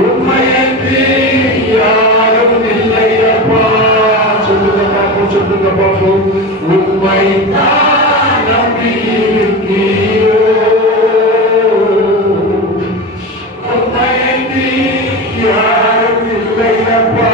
உம்மையன்றி யாரும் இல்லையப்பா. சொல்லுங்க பார்ப்போம், சொல்லுங்க பார்ப்போம். உம்மைத்தான் நம்பியிருக்கிறோம். உம்மையன்றி யாரும் இல்லையப்பா.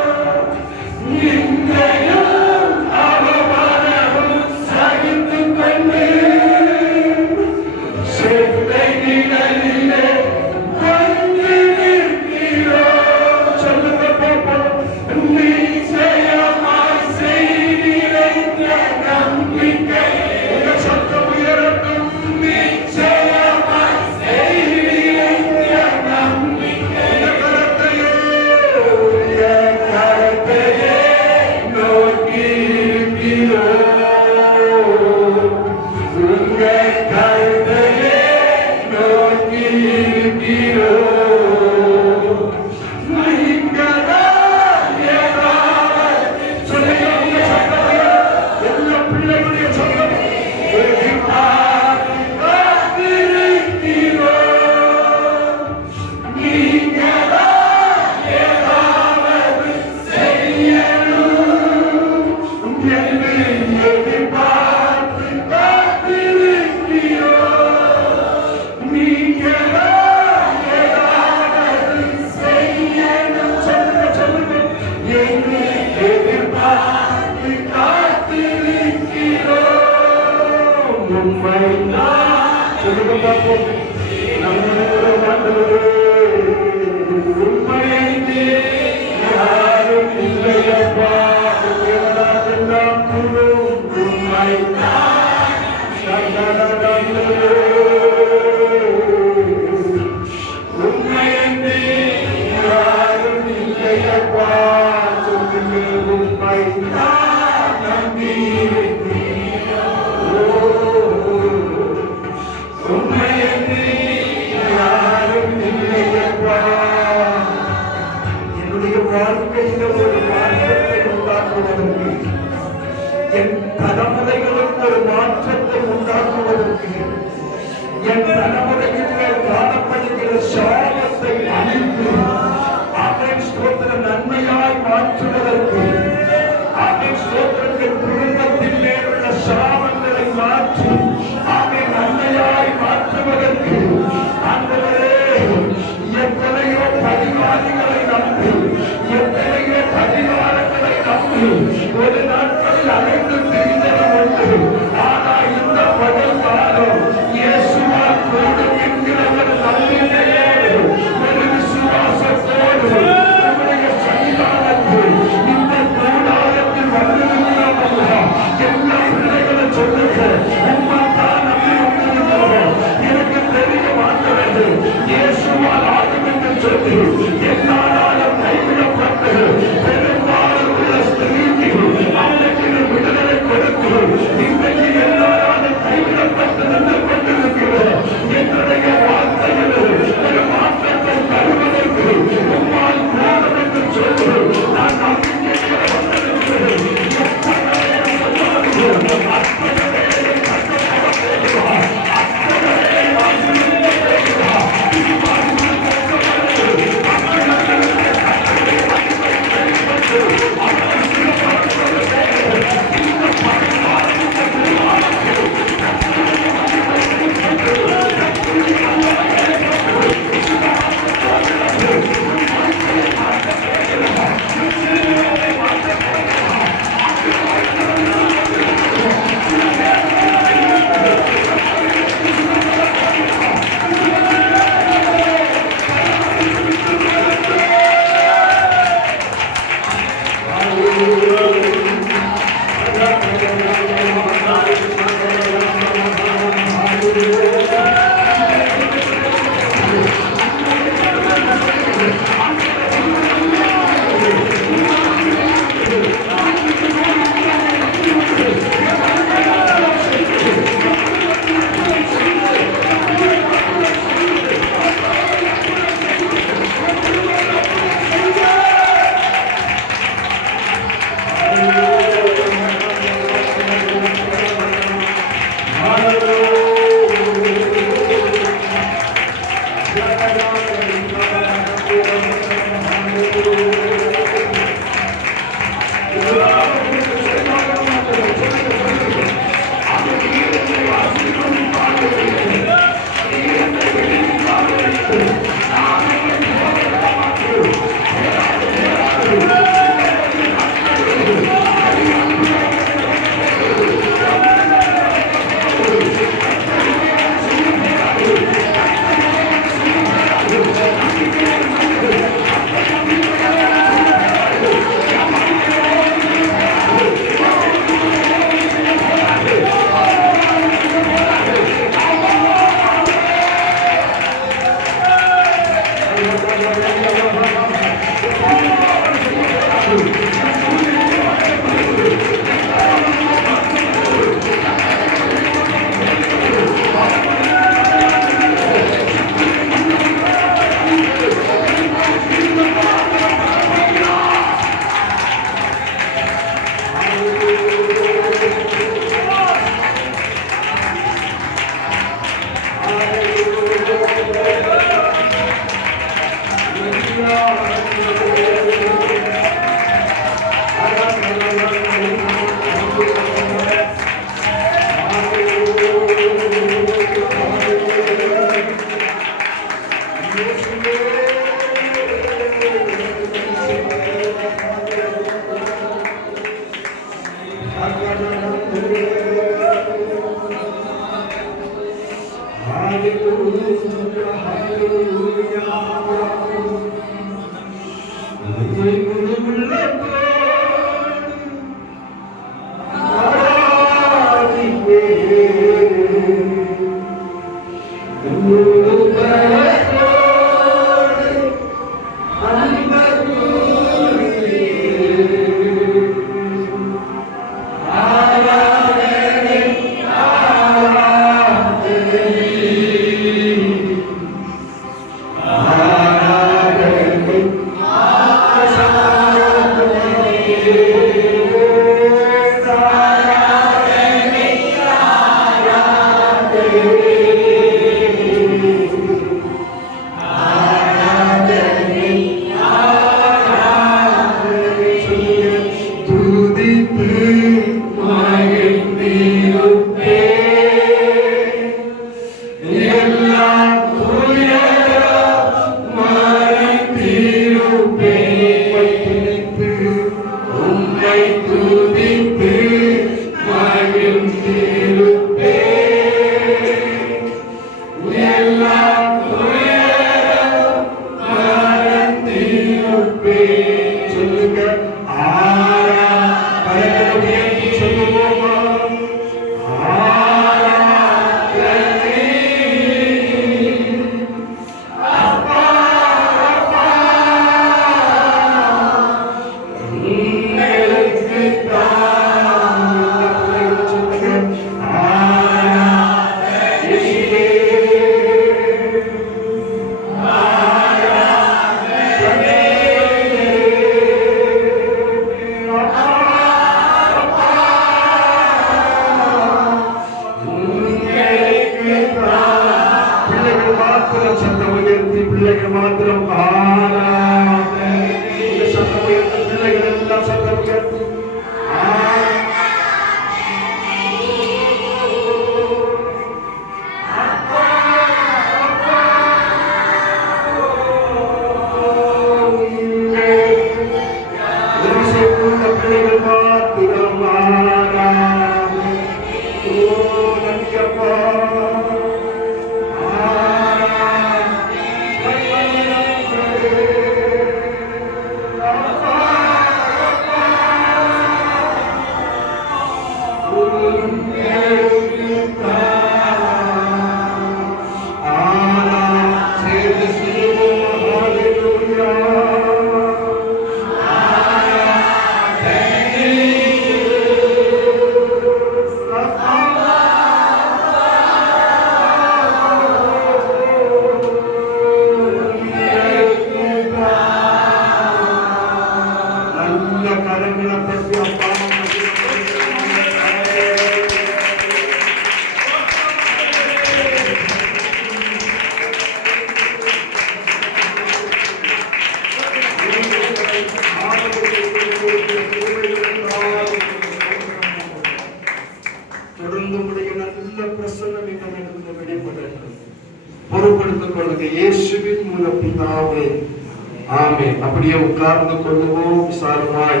அப்படியே உட்கார்ந்து கொள்ளுவோம், விசாலமாய்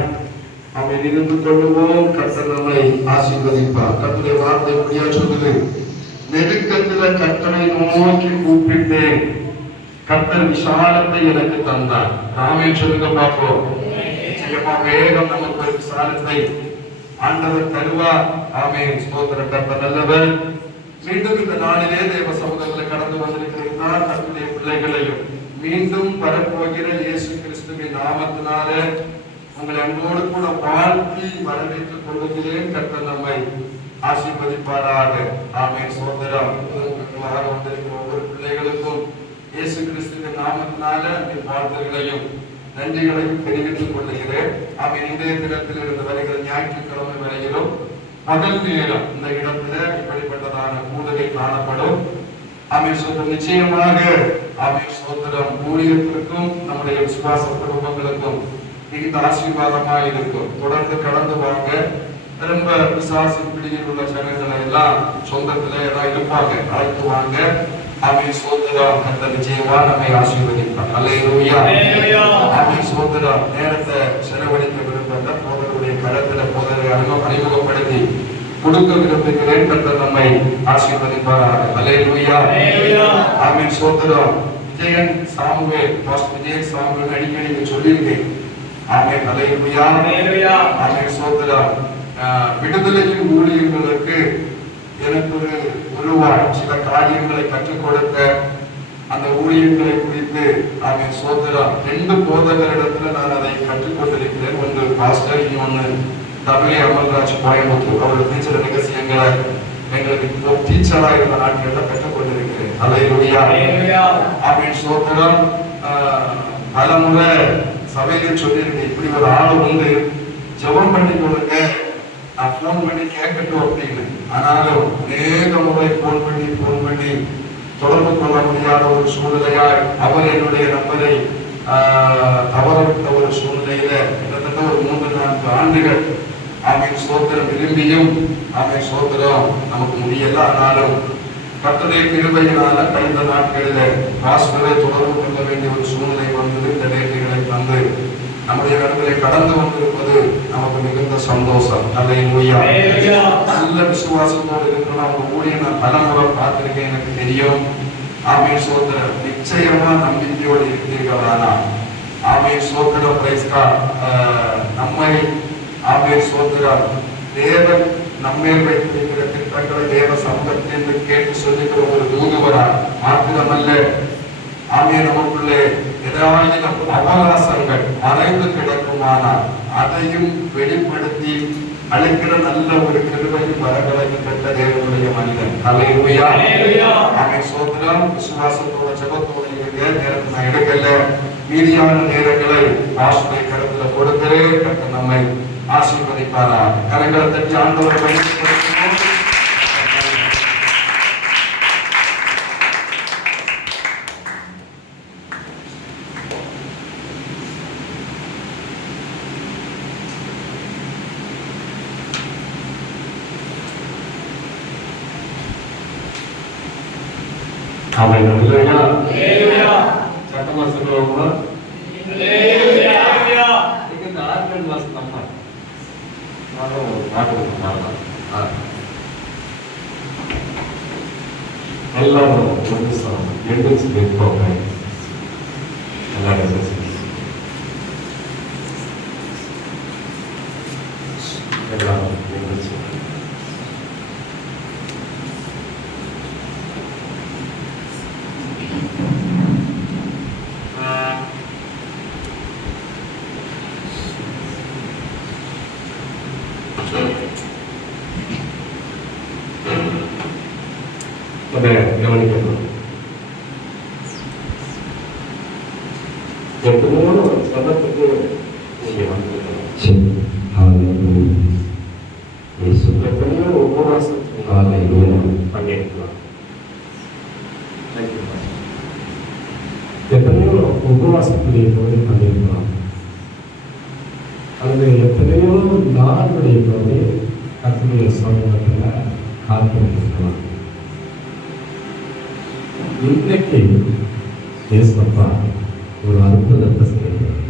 அவன் இருந்து கொள்ளுவோம். கர்த்தர் நம்மை ஆசீர்வதிப்பார். கர்த்தருடைய வார்த்தை எப்படியா சொல்லுது? நெருக்கத்துல கர்த்தரை நோக்கி கூப்பிட்டேன், கர்த்தர் விசாலத்தை எனக்கு தந்தார். நாமே சொல்லுங்க பார்ப்போம். நிச்சயமா வேகம் நமக்கு ஒரு விசாலத்தை ஆண்டவர் தருவார். ஆமென். ஸ்தோத்திரம். கர்த்தர் நல்லவர். மீண்டும் இந்த நாளிலே தேவ சமூகத்தில் கடந்து வந்திருக்கிறீர்கள். கர்த்தருடைய பிள்ளைகளையும் மீண்டும் வரப்போகிற இயேசு கிறிஸ்துவின் நாமத்தினால உங்களை அன்போடு கூட வாழ்த்தி வரவேற்றுக் கொள்ளுகிறேன். கர்த்தர் நம்மை ஆசீர்வதிப்பாராக. ஆமென். சோதரம் வந்திருக்கிற ஒவ்வொரு பிள்ளைகளுக்கும் இயேசு கிறிஸ்துவின் நாமத்தினால வாழ்த்துகளையும் நன்றிகளையும் தெரிவித்துக் கொள்ளுகிறேன். ஆமென். இன்றைய தினத்தில் இருந்து வருகிற ஞாயிற்றுக்கிழமை வரையிலும் பகல் நேரம் இந்த இடத்துல இப்படிப்பட்டதான கூடுகை காணப்படும். ஆமென். சோதரம் நிச்சயமாக ஆமென். சோதரம் ஊழியத்திற்கும் நம்முடைய விசுவாச குடும்பங்களுக்கும் மிகுந்த ஆசீர்வாதமாக இருக்கும். தொடர்ந்து கடந்து வாங்க. ரொம்ப விசுவாசின் பிடியில் உள்ள ஜனங்களை எல்லாம் சொந்தத்துல ஏதாவது இருப்பாங்க, அழைத்து வாங்க. ஆமென். சோதரம் கர்த்தர் நிச்சயமா நம்மை ஆசீர்வதிப்பார். அல்லேலூயா. ஆமென். சோதரம் நேரத்தை செலவழிக்க விரும்புகிற போதருடைய கரத்துல போதரை அறிமுகப்படுத்தி கொடுக்க விரும்புகிறேன். கர்த்தர் நம்மை ஆசீர்வதிப்பாராக. அல்லேலூயா. ஆமென். சோதரம் Vijayan Samuel, pastor Vijayan Samuel அடிக்கடி சொல்லியிருக்கேன். ஆமென். அல்லேலூயா. ஆமென். சோதரம் விடுதலையின் ஊழியர்களுக்கு எனக்கு ஒருவாய் சில காரியங்களை கற்றுக் கொடுத்த அந்த ஊழியர்களை குறித்து ஆமென். சோதரம் 2 போதகரிடத்துல நான் அதை கற்றுக்கொண்டிருக்கிறேன். ஒன்று பாஸ்டர், இன்னொன்று தமிழ் அமல்ராஜ் கோயம்புத்தூர். அவர்கள் டீச்சர் ரகசியங்களை எங்களுக்கு டீச்சரா இருந்த நாட்களில் கற்றுக் கொண்டிருக்கிறேன். அல்லேலூயா. ஆமென். சோதரம் பலமுறை சபையில் சொல்லியிருக்கேன், இப்படி ஒரு ஆள் வந்து ஜெபம் பண்ணி கொடுங்க, நான் போன் பண்ணி கேட்கட்டும் அப்படின்னு. ஆனாலும் அநேக முறை போன் பண்ணி தொடர்பு கொள்ள முடியாத ஒரு சூழ்நிலையால் அவர் என்னுடைய நம்பரை தவறவிட்ட ஒரு சூழ்நிலையில கிட்டத்தட்ட ஒரு 3-4 ஆண்டுகள் ஆமென். சோதரம் விரும்பியும் ஆமென். சோதரம் நமக்கு முடியல. ஆனாலும் கர்த்தருடைய கிருபையினால கடந்த நாட்களில பாஸ்டரை தொடர்பு கொள்ள வேண்டிய ஒரு சூழ்நிலை வந்தது. இந்த நேரங்களை தந்து நம்முடைய இடங்களை கடந்து வந்திருப்பது நமக்கு மிகுந்த சந்தோஷம். அல்லேலூயா. நல்ல விசுவாசத்தோடு இருக்கிற அவங்க ஊழியை நான் பலமுறை பார்த்திருக்கேன், எனக்கு தெரியும். ஆமென். சோதரம் நிச்சயமா நம்பிக்கையோடு இருக்கிறீர்களானா ஆமென். சோதரம் பிரைஸ் காட். நம்மை ஆமென். சோதரம் தேவன் நம்மேல் வைத்திருக்கிற திட்டங்களை தேவ சமூகத்திலிருந்து கேட்டு சொல்லுகிற ஒரு தூதுவரார் மாத்திரமல்ல, ஆமென். நமக்குள்ளே ஏதாவது அவகாசங்கள் மறைந்து கிடக்குமானால் அதையும் வெளிப்படுத்தி அழைக்கிற நல்ல ஒரு கிருபையும் வரங்களையும் பெற்ற தேவனுடைய மனிதன். அல்லேலூயா. ஆமென். சோதரம் விசுவாசத்தோட ஜெபத்தோட நேரத்தை நான் எடுக்கல. மீதியான நேரங்களை ஆசுரை கருத்துல கொடுக்கிறேன். கர்த்தர் நம்மை ஆசீர்வதிப்பாரா. கரங்களை தட்டி ஆண்டவரை பயன்படுத்துவோம். ஆமென். அல்லேலூயா. சத்தமா சொல்லுவோமா? அல்லேலூயா. இந்த ஆர்கன் வாஸ் நம்ம எல்லாரும் ஒரு சாங் எண்டிங்ஸ் கேட்போம். எல்லாரும் எல்லாரும் எண்டிங்ஸ் கவனிக்கணும். எத்தனையோ சந்தத்துக்கு நீங்க வந்துருக்கணும். எத்தனையோ உபவாசத்துக்கு பண்ணிருக்கலாம். எத்தனையோ உபவாசத்துடைய பகுதி பண்ணிருக்கலாம். அல்லது எத்தனையோ நாளுடைய பகுதி கர்த்தருடைய சமூகத்தில் காத்திருக்கலாம். இன்னைக்கு ஏசப்பா ஒரு அற்புதத்தை செய்யணும்.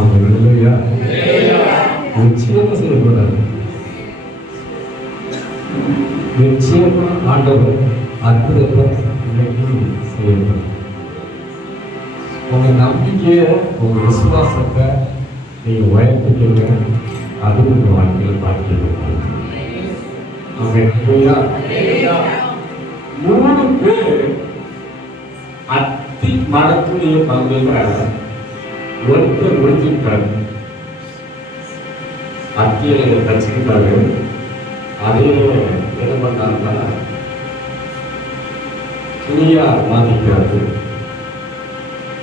அல்லேலூயா. நிச்சயமா செய்யக்கூடாது. நிச்சயமா ஆண்டவர் அற்புதத்தை இன்னைக்கு செய்யணும். உங்க நம்பிக்கையை, உங்க விசுவாசத்தை நீங்க உயர்த்திக்கங்க. அது உங்க வாழ்க்கையில் பார்க்கணும். அல்லேலூயா. 3 பேர் மரத்துடைய பகுதியில ஒருத்தர் முடிச்சுட்டாரு, அத்தியை தச்சுக்கிட்டாரு. அதையே என்ன பண்ணாருன்னா துணியா மாத்திக்கிறாரு.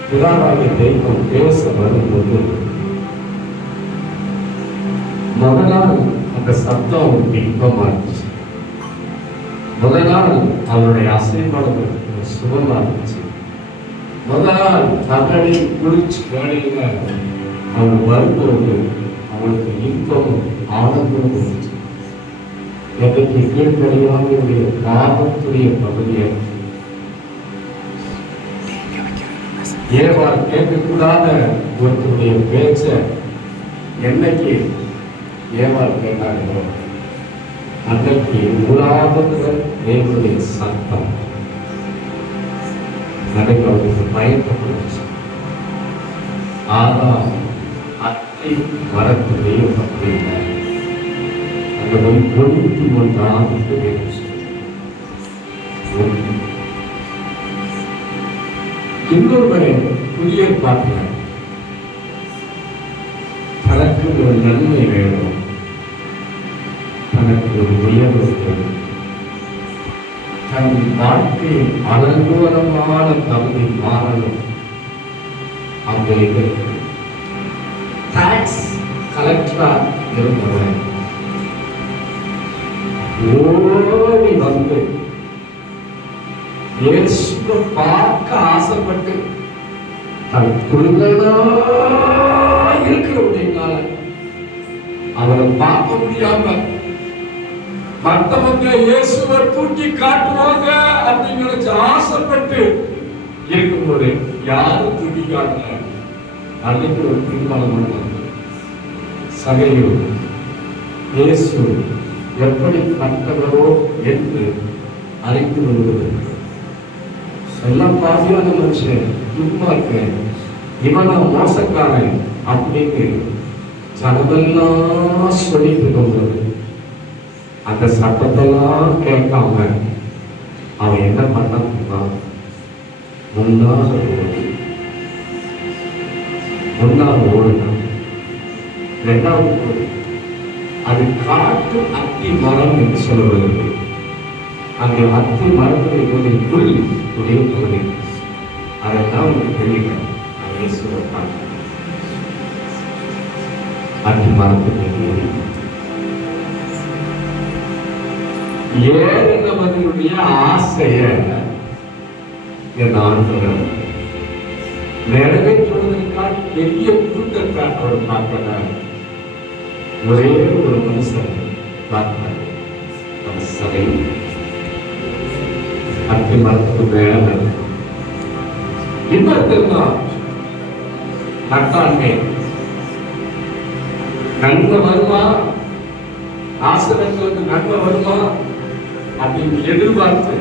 பிதாவாகிய தெய்வம் பேச வரும்போது முதல் அந்த சத்தம் அவருக்கு இன்பமா இருந்துச்சு. முதல் நாள் அவருடைய அசைப்பாடு சுகமா இருந்துச்சு. முதல் நாள் தகடி குளிச்சு வேலையில அவர் வரும்போது அவளுக்கு இன்பமும் ஆனந்தமும் இருந்துச்சு. எனக்கு கீழ்கடியாவுடைய பாவத்துடைய பகுதியை ஏவாள் கேட்கக்கூடாத ஒருத்தருடைய பேச்ச என்னைக்கு ஏவாள் கேட்டார்களோ அன்னைக்கு முதலாவது தேவனுடைய சத்தம் அன்னைக்கு அவருக்கு பயன்படுச்சு. ஆனால் அத்தை மரத்துடைய பகுதியில் அந்த ஒரு கொழுத்து ஒன்றாக இன்னொரு புதிய பாட்டில தனக்கு ஒரு நன்மை வேணும், தனக்கு ஒரு உயர்வு வேணும், தன் வாழ்க்கையில் அலங்கோலமான பகுதி மாறணும். அங்கே டாக்ஸ் கலெக்டரா இருந்தவன் ஓடி வந்து இயேசுவை பார்க்க ஆசைப்பட்டு தன் குழுங்களா இருக்கிறவனால அவரை பார்க்க முடியாம மற்றவங்க இயேசுவை தூக்கி காட்டுவாங்க அப்படிங்கிற ஆசைப்பட்டு இருக்கும்போது யாரும் தூக்கி காட்டல. அன்னைக்கு ஒரு தீர்மானம் பண்ணாங்க, சகையோ இயேசு எப்படி கட்டவரோ என்று அறிந்து வருவது. எல்லாம் பாதியான மனுஷன் துன்பா இருக்கேன், இவனா மோசக்காரன் அப்படின்னு ஜனமெல்லாம் சொல்லிட்டு போகிறது. அந்த சட்டத்தெல்லாம் கேட்காம அவன் என்ன பண்ணா முன்னாக ஓடுனான். இரண்டாவது ஓடு அது காட்டு அத்தி மரம் என்று சொல்லுவது. அந்த அத்தி மரத்துடைய போது புல் உடைய பகுதி அதைத்தான் உங்களுக்கு தெரியல. அத்தி மரத்துடைய ஏறினவர்களுடைய ஆசைய ஆண்டவர் நிறைவேற்றுவதற்காக பெரிய கூட்டத்தை அவர் பார்க்கிறார். ஒரே ஒரு மனுஷன் பார்க்கிறார், சபை அத்தி மரத்துக்கு மேல இன்னொருத்தர் நட்டாண்மை நன்மை வருமா, ஆசிரியர்களுக்கு நன்மை வருமா அப்படின்னு எதிர்பார்த்து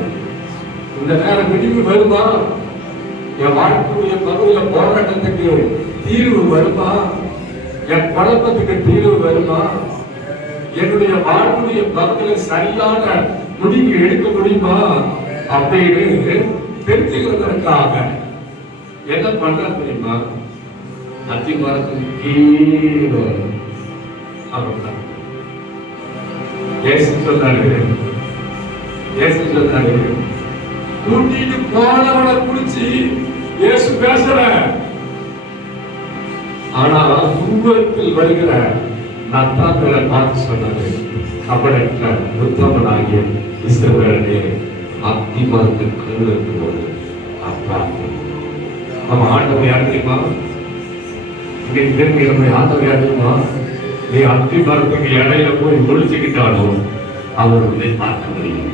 இந்த நேரம் விடிவு வருமா, என் வாழ்க்கையுடைய பகுதியில போராட்டத்துக்கு தீர்வு வருமா, என் குழப்பத்துக்கு தீர்வு வருமா, என்னுடைய வாழ்க்கையுடைய பகுதியில சரியான முடிவு எடுக்க முடியுமா அப்படின்னு தெரிஞ்சுக்கிறதற்காக என்ன பண்ற தெரியுமா, அத்தி மரத்துக்கு கீழே சொன்னாரு கூட்டிட்டு போனவனை குடிச்சு இயேசு பேசுற. ஆனா தூக்கத்தில் வருகிற நத்தாக்களை பார்த்து சொன்னது, கபடற்ற உத்தமனாகிய இஸ்ரவேலனே அத்தி மரத்துக்கு இருக்கும்போது அப்பா நம்ம ஆண்டவர் யார் தெரியுமா, இங்க திரும்பி நம்ம ஆண்டவர் யார் தெரியுமா, நீ அத்தி மரத்துக்கு இடையில போய் ஒழிச்சுக்கிட்டாலும் அவர் உன்னை பார்க்க முடியும்.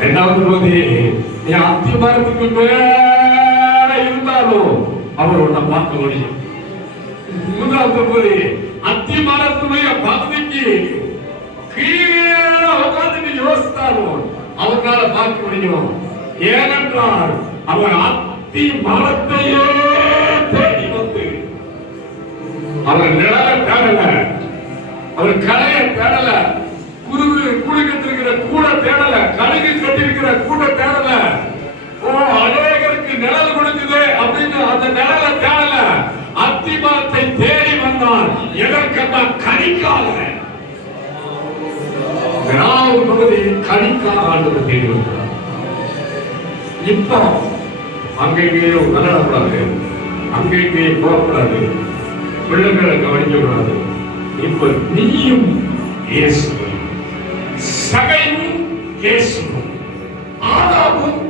இரண்டாவது போது நீ அத்தி மரத்துக்கு மேல இருந்தாலும் அவர் உன்னை பார்க்க முடியும். மூன்றாவது போது அத்தி மரத்துடைய பகுதிக்கு கீழே உட்கார்ந்து யோசித்தாலும் அவரால பார்க்க முடியும். ஏனென்றால் அவர் அத்தி மரத்தையே தேடி வந்து அவர் நிழலை தேடல, அவர் கலையை தேடல, குடுக்கத்திருக்கிற கூட தேடல, கழுகு கட்டிருக்கிற கூட தேடல, அநேகருக்கு நில இரண்டாவது பகுதி கனிக்காக ஆண்டவர் தேடி வருகிறார். இப்போ அங்கேயும் விளையாடக்கூடாது, அங்கேயும் போகக்கூடாது, பிள்ளைகளை கவனிக்கக்கூடாது. இப்ப நீயும் இயேசுவும், சகையும் இயேசுவும், ஆதாமும்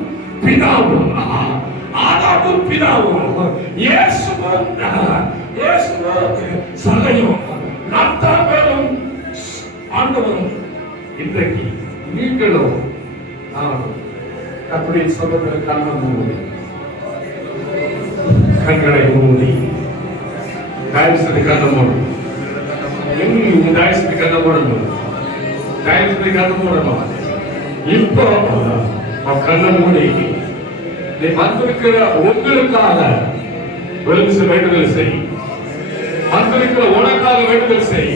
பிதாவும், ஆதாமும் பிதாவும், இயேசுவும் சகையும், நத்தாபேலும் ஆண்டவரும். இன்றைக்கு நீங்களும் அப்படி சொல்றது கண்களை மூடி தாயசத்தை கண்ண மூடும். தாயசத்தை கண்ண மூடணும், தாயசத்தை கண்ண மூடணும். இப்போ கண்ண மூடி நீ வந்திருக்கிற உங்களுக்காக வேண்டுதல் செய். வந்திருக்கிற உனக்காக வேண்டுதல் செய்,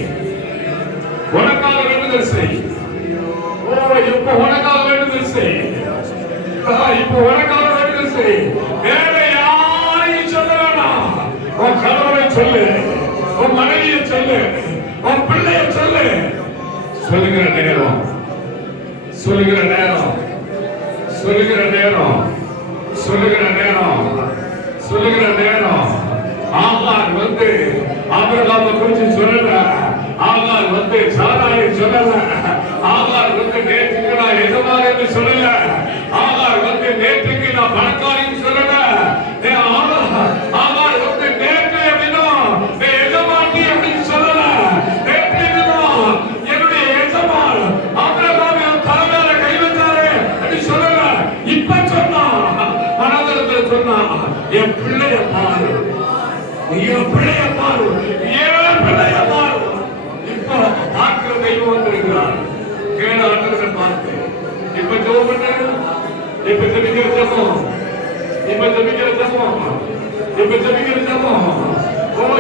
உனக்காக வேண்டுதல் செய். இப்ப உனக்காக வேண்டுதல் செய், இப்ப உனக்காக வேண்டுதல் செய். வேற யாரையும் சொல்ல வேணாம். உன் கணவனை சொல்லு, உன் மனைவியை சொல்லு, உன் பிள்ளையை சொல்லு. சொல்லுகிற நேரம், சொல்லுகிற நேரம், சொல்லுகிற நேரம், சொல்லுகிற நேரம், சொல்லுகிற நேரம். ஆகார் வந்து ஆபிரகாமை குறித்து சொல்லல, ஆகார் வந்து சாராயை சொல்லல, ஆகார் வந்து நேற்றுக்கு நான் எஜமான் என்று சொல்லல, ஆகார் வந்து நேற்றுக்கு நான் பணக்காரின்னு சொல்லல, ஆகார் வந்து நேற்றைய தினம் எஜமாட்டி அப்படின்னு சொல்லல, நேற்றைய தினம் என்னுடைய எஜமான் ஆபிரகாமை தலைமையில கை வச்சாரு அப்படின்னு சொல்லல. இப்ப சொன்னா மனதில் சொன்னா என் பிள்ளைய பாரு, என் பிள்ளைய பாரு, என் பிள்ளைய பாரு. இப்ப பார்க்கிற தெய்வம் வந்திருக்கிறார். கேட ஆண்டவரை பார்த்து இப்ப ஜெபம் பண்ணு, இப்ப ஜெபிக்கிற ஜெபம், இப்ப ஜெபிக்கிற ஜெபம், இப்ப ஜெபிக்கிற ஜெபம்,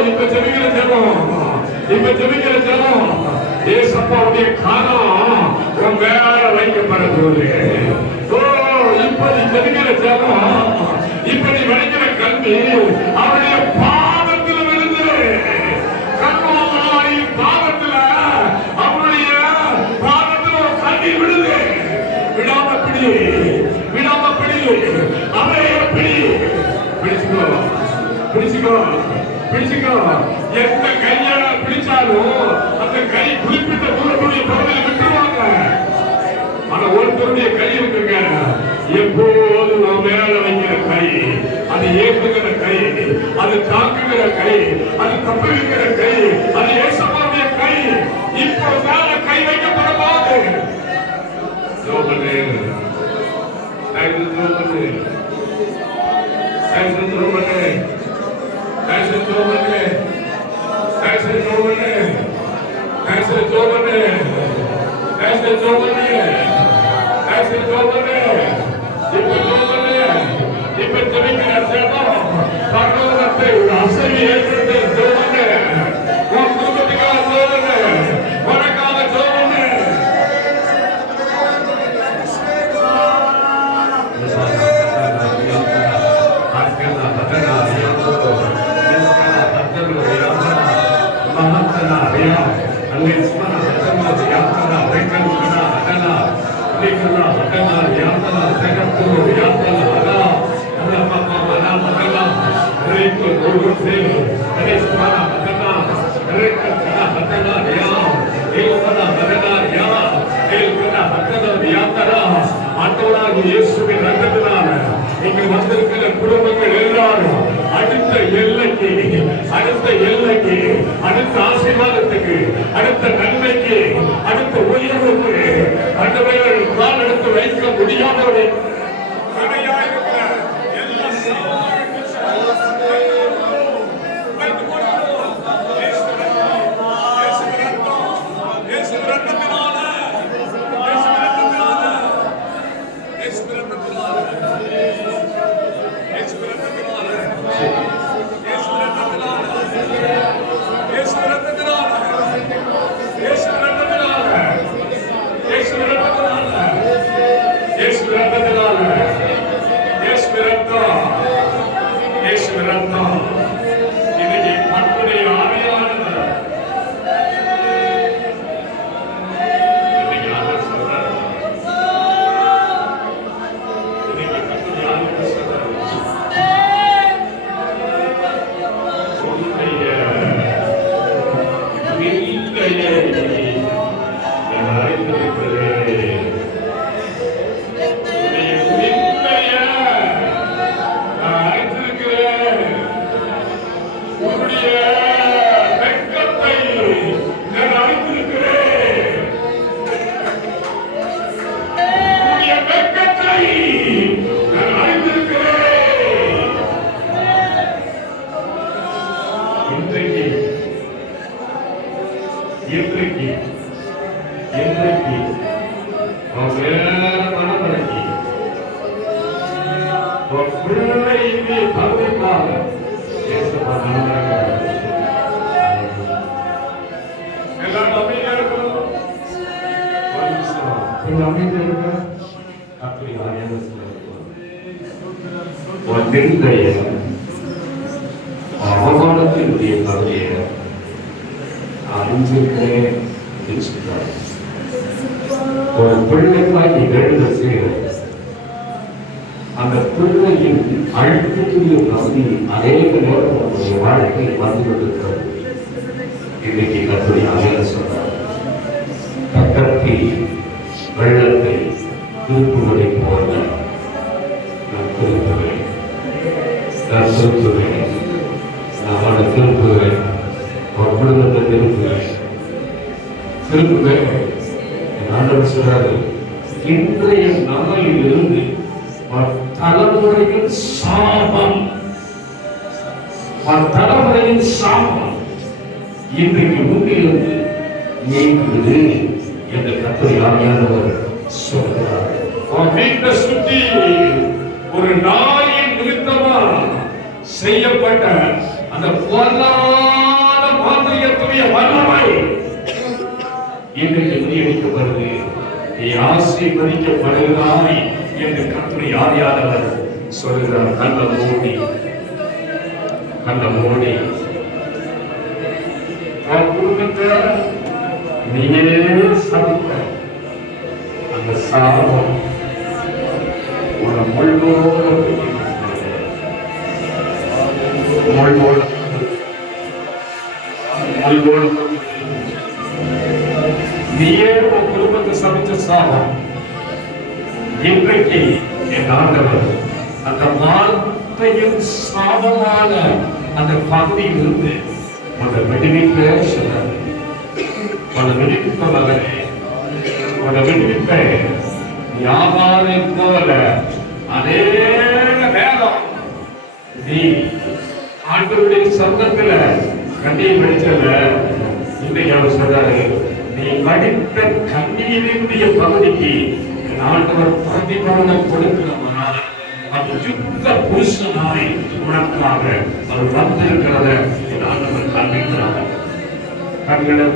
இப்ப ஜெபிக்கிற ஜெபம், இப்ப ஜெபிக்கிற ஜெபம். ஏசப்பாவுடைய காலம் உன் மேல வைக்கப்படுகிறது. இப்ப நீ ஜெபிக்கிற ஜெபம், இப்ப நீ வடிக்கிற கல்வி அவருடைய பாதத்தில் விழுந்து, கல்வாரி பாதத்தில் அவருடைய பாதத்தில் ஒரு கல்வி விழுது. விடாம பிடி, விடாம பிடி, அவரைய பிடி, பிடிச்சுக்கோ, பிடிச்சுக்கோ, பிடிச்சுக்கோ. எந்த கையால பிடிச்சாலும் அந்த கை குறிப்பிட்ட தூரத்துடைய பகுதியில் விட்டுருவாங்க. ஆனா ஒருத்தருடைய கை இருக்குங்க, எப்போது நாம் மேல வைக்கிற கை, அது ஏற்றுகிற கை, அது தாக்குகிற கை, அது தப்புகிற கை, அது ஏசப்பாவுடைய கை. இப்போ மேல கை வைக்கப்படக்கூடாது. ஜோபனே கைது ஜோபனே, கைது ஜோபனே, கைது ஜோபனே, கைது ஜோபனே, கைது ஜோபனே, கைது ஜோபனே, கைது ஜோபனே. இப்ப ஜெபிக்கிற ஜெபம் பரலோகத்தை அசைவு ஏற்படுத்த ஜெபமே. உன் குடும்பத்துக்காக ஜெபமே, உனக்காக ஜெபமே. இயேசுவின் ரத்தத்தினால இங்கு வந்திருக்கிற குடும்பங்கள் எல்லாரும் அடுத்த எல்லைக்கு, அடுத்த எல்லைக்கு, அடுத்த ஆசீர்வாதத்துக்கு, அடுத்த நன்மைக்கு, அடுத்த உயர்வுக்கு ஆண்டவர்கள் கால் எடுத்து வைக்க முடியாதவரை சொல்றாரு பிள்ளை இங்கே பகுதிக்காக எல்லாரும் அமைதியா இருக்கணும். கொஞ்சம் அமைதியா இருக்க. அப்படி இன்றைய அவமானத்தினுடைய பகுதியை அறிஞ்சிருக்கிறேன் என்று சொல்றார். ஒரு பிள்ளைக்காய் நிகழ்ந்த செயல் அந்த பிள்ளையின் அழுத்தக்கூடிய பகுதி அநேக நேரம் நம்முடைய வாழ்க்கையில் வந்து கொண்டிருக்கிறது. இன்னைக்கு கத்துடைய அலையில சொன்னார், பக்கத்தில் வெள்ளத்தை திருப்புவதை போல நான் திருப்புவேன், நான் திருப்புவேன், நான் அவனை திருப்புவேன், அவன் குடும்பத்தை திருப்புவேன், திருப்புவேன். ஆண்டவர் சொல்றாரு, இன்றைய நாளில் இருந்து தலைமுறையின் சாபம், தலைமுறையின் சாபம் இன்றைக்கு முன்னிலிருந்து நீங்குது என்று கர்த்தருடைய ஆவியானவர் சொல்கிறார். அவன் வீட்டை சுற்றி ஒரு நாயின் நிமித்தமா செய்யப்பட்ட அந்த பொல்லாத மாந்திரியத்துடைய வல்லமை இன்றைக்கு முறியடிக்கப்படுது. நீ ஆசீர்வதிக்கப்படுகிறாய் என்று கர்த்தருடைய ஆவியானவர் சொல்கிறார். கண்ண மூடி குடும்பத்தை நீயே சதித்த அந்த சாபம் உன முள்வோடு நீயே உன் குடும்பத்தை சமைச்ச சாபம் இன்றைக்கு என் ஆண்டவர் அந்த வார்த்தையின் சாபமான அந்த பகுதியில் இருந்து உன்னை விடுவிப்பே சொன்னார். உன்னை விடுவிப்ப மகனே, உன்னை விடுவிப்ப யாவாரை போல அநேக நேரம் நீ ஆண்டவருடைய சத்தத்துல கண்ணீர் வடிச்சல. இன்றைக்கு அவர் சொல்றாரு, நீ வடித்த கண்ணீரினுடைய பகுதிக்கு ஆண்டவர் பிரதிபலனை கொடுக்கிறவனால அது யுத்த புருஷனாய் உனக்காக அவர் வந்திருக்கிறத ஆண்டவர் காண்பிக்கிறார். கண்களை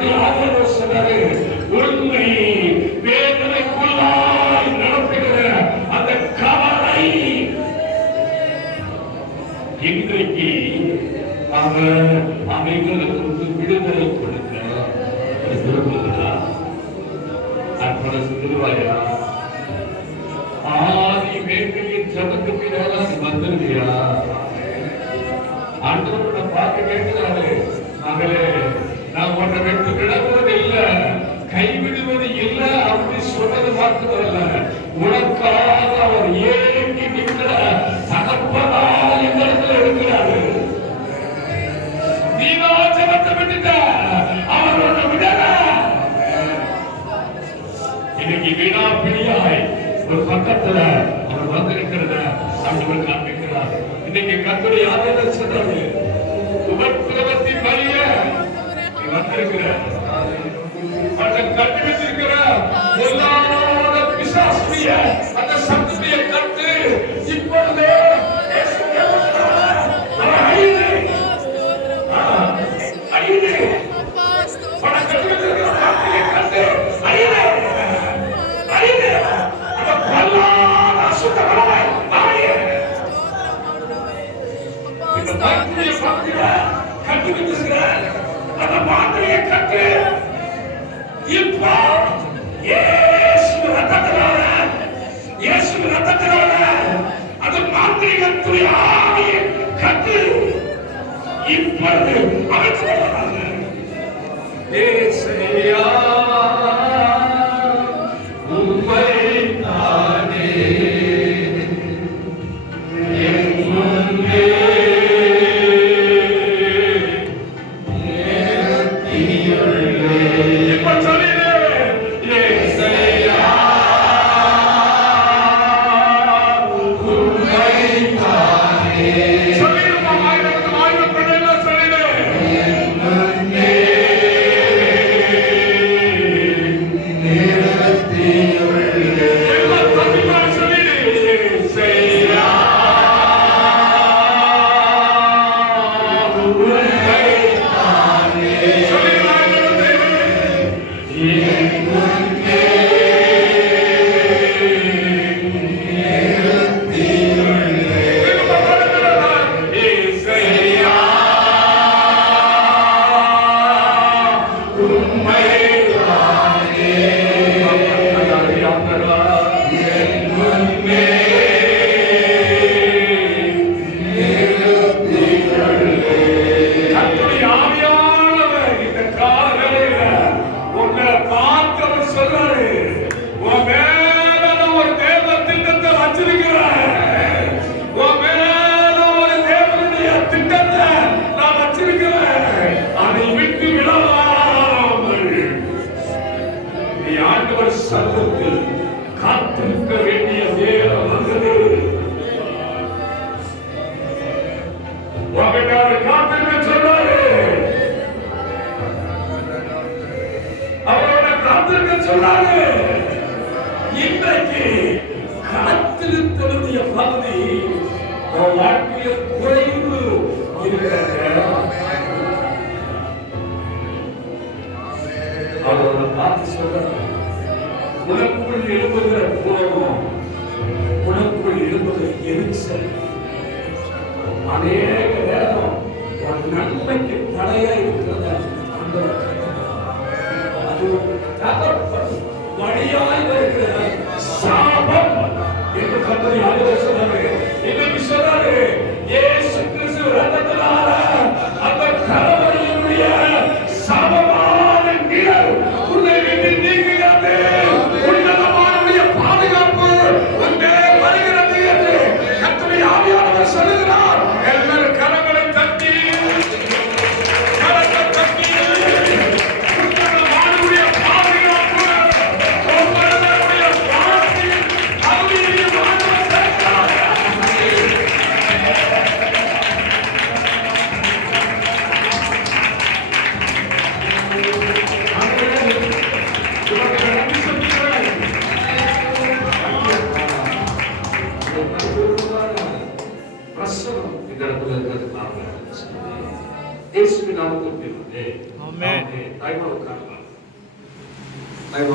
கர்த்தருடைய ஆவியானவர் சொன்னாரு, உன்னை வேதனைக்குள்ளாய் நடத்துகிற அந்த கவலை இன்றைக்கு அவர் அவைகளுக்கு விடுதலை கொடுக்கிறார். விரும்புகிறார். அற்புத சிறுவாயா ஆதி வேட்கையின் ஜபத்துக்கு பின்னால நீ வந்துருவியா? ஆண்டவரோட பார்த்து கேட்கிறாரு, மகளே நான் உன்னை விட்டு விலகுவது இல்லை, கைவிடுவது இல்லை அப்படி சொன்னது மாத்திரமல்ல, உனக்காக அவர் ஏங்கி நிற்கிற தகப்பனா இந்த இடத்துல இருக்கிறாரு. நீனா ஜபத்தை விட்டுட்ட, அவர் உன்னை விடல. இன்னைக்கு வீணா பிடியாய் ஒரு பக்கத்துல அவர் வந்திருக்கிறத ஆண்டவர் காண்பிக்கிறார். இன்னைக்கு கர்த்தருடைய ஆவியானவர் சொன்னாரு, உபத்திரவத்தின் வழியே நீ வந்திருக்கிற, அதை கட்டி வச்சிருக்கிற எல்லாரோட பிசாசுடைய அந்த சக்தியை கட்டு இப்பொழுது இன்றைக்கு காத்திருத்தலுடைய பகுதி வாழ்க்கையில் குறைவு இருக்கிறது. அவரோட பார்த்து சொல்ற உனக்குள் எழுப்புகிற கோபம், உனக்குள் எழுப்புகிற எரிச்சல் அநேக நேரம் ஒரு நன்மைக்கு தடையா இருக்கிறத அந்த வழியாய் வருகிற சாபம் என்று கர்த்தர் ஆண்டவர் சொன்னாரு. இன்னைக்கு சொன்னாரு, இயேசு கிறிஸ்து ரத்தத்தினால அந்த கலவரியினுடைய சாபமான நிழல் உன்னை விட்டு நீங்குகிறது. உன்னதமானுடைய பாதுகாப்பு உன்னே வருகிறது என்று கர்த்தர் ஆவியானவர் சொல்லுகிறார். எல்லாரும் கரங்களை தட்டி கரத்தை தட்டி இயேசுவின் நாமத்தில் பிதாவே. ஆமென். தாய்மாவுக்காக லைவ்